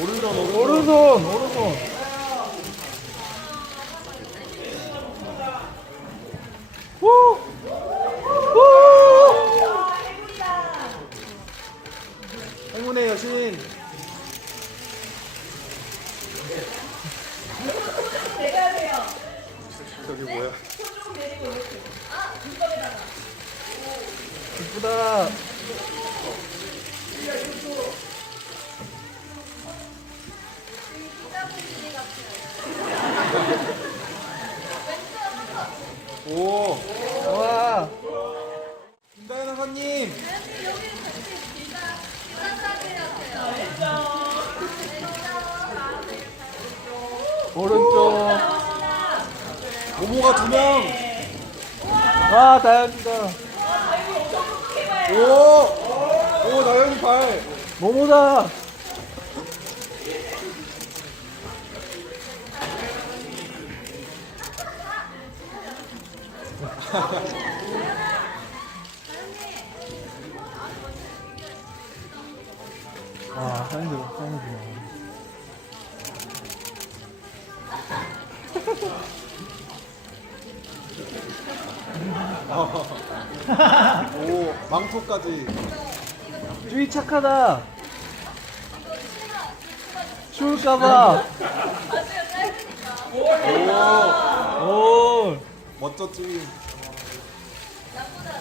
오른손 오른손. 오른손 오른손 후! 후! 행운의 여신. 저기 뭐야? 이쁘다 오. 와 김다현 하사님. 오른쪽 모모가 두 명. 와 다현이다 오. 오 나연이 발. 모모다 와 사인들 사인들 오 망토까지. 쭈이 착하다 추울까봐 오. 오 멋졌지. 나보다.